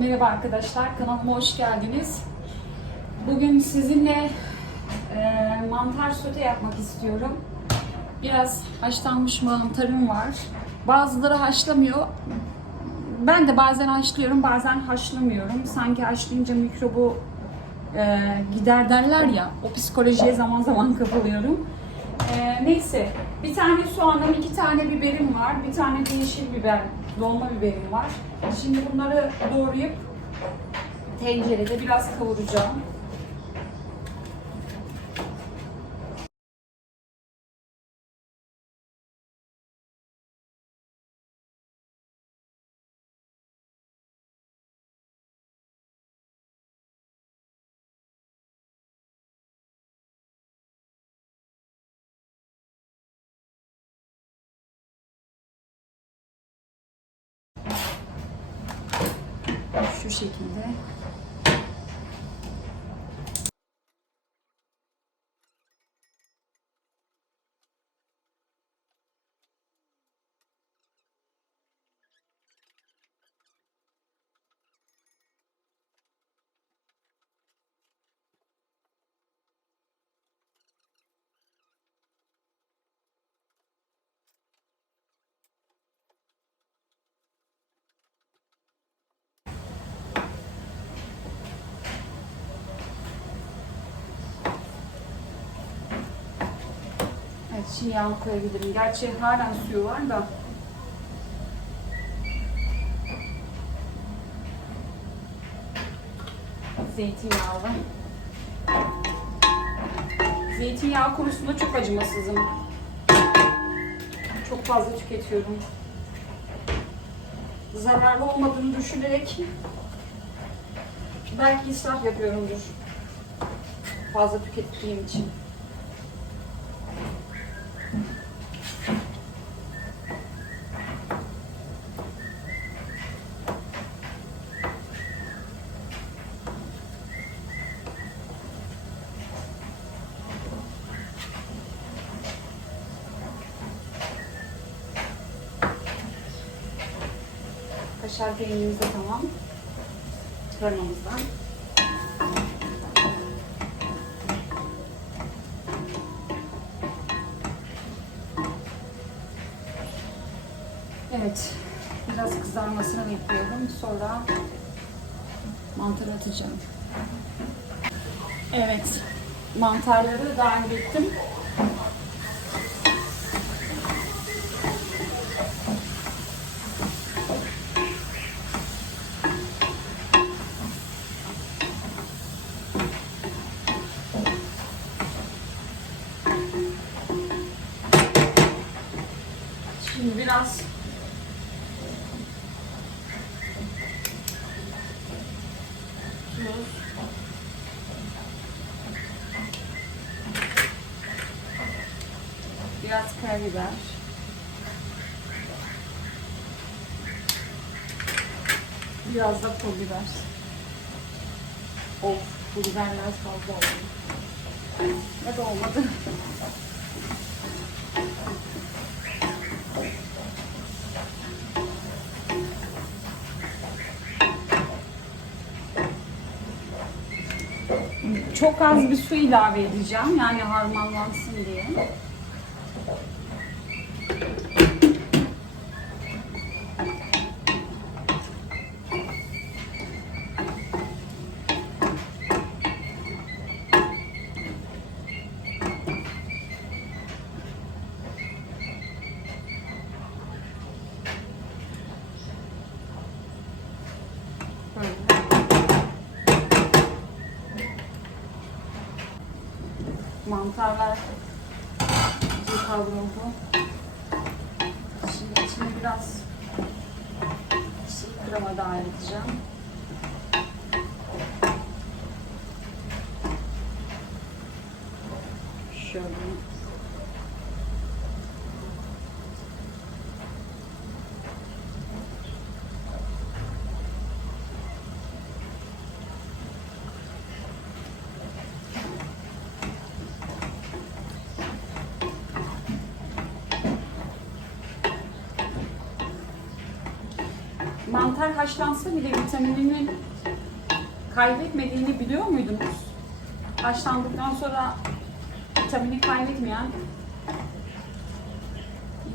Merhaba arkadaşlar, kanalıma hoş geldiniz. Bugün sizinle e, mantar sote yapmak istiyorum. Biraz haşlanmış mantarım var. Bazıları haşlamıyor. Ben de bazen haşlıyorum, bazen haşlamıyorum. Sanki haşlayınca mikrobu e, gider derler ya, o psikolojiye zaman zaman kapılıyorum. E, neyse, bir tane soğanım, iki tane biberim var, bir tane de yeşil biber, dolma biberim var. Şimdi bunları doğrayıp tencerede biraz kavuracağım. Şekilde. Evet, şimdi yağ koyabilirim. Gerçi halen suyu var da. Zeytinyağlı. Zeytinyağı konusunda çok acımasızım. Çok fazla tüketiyorum. Zararlı olmadığını düşünerek belki israf yapıyorumdur. Fazla tükettiğim için. Kaşar peynirimiz de tamam. Kremamızdan. Evet. Biraz kızarmasını bekliyorum. Sonra mantar atacağım. Evet. Mantarları dahil ettim. Biraz tuz. Biraz karabiber. Biraz da pul biber. Of, pul biber biraz fazla oldu. Ya da olmadı. Çok az bir su ilave edeceğim. Yani harmanlansın diye. Böyle. Mantarlar iyice kavruldu. Şimdi içine biraz çiğ krema dahil edeceğim. Şöyle. Mantar haşlansa bile vitaminini kaybetmediğini biliyor muydunuz? Haşlandıktan sonra vitamini kaybetmeyen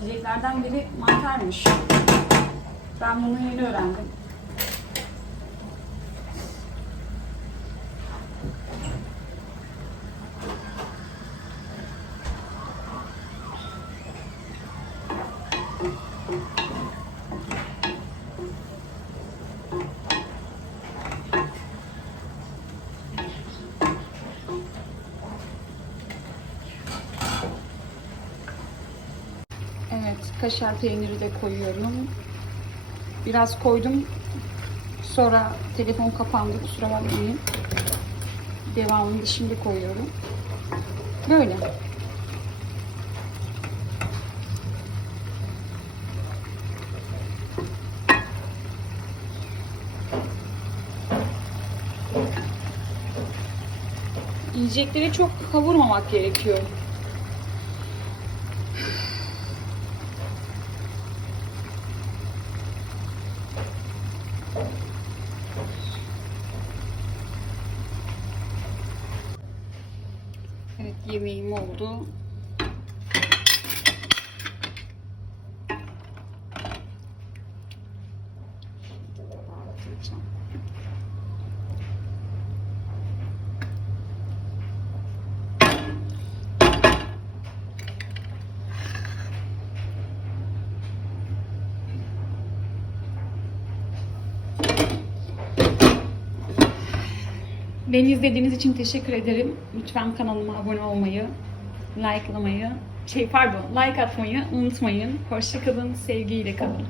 yiyeceklerden biri mantarmış. Ben bunu yeni öğrendim. Evet, kaşar peyniri de koyuyorum. Biraz koydum. Sonra telefon kapandı, kusura bakmayın. Devamını şimdi koyuyorum. Böyle. Yiyecekleri çok kavurmamak gerekiyor. Evet yemeğim oldu. Beni izlediğiniz için teşekkür ederim. Lütfen kanalıma abone olmayı, likelamayı, şey pardon, like atmayı unutmayın. Hoşçakalın, sevgiyle kalın.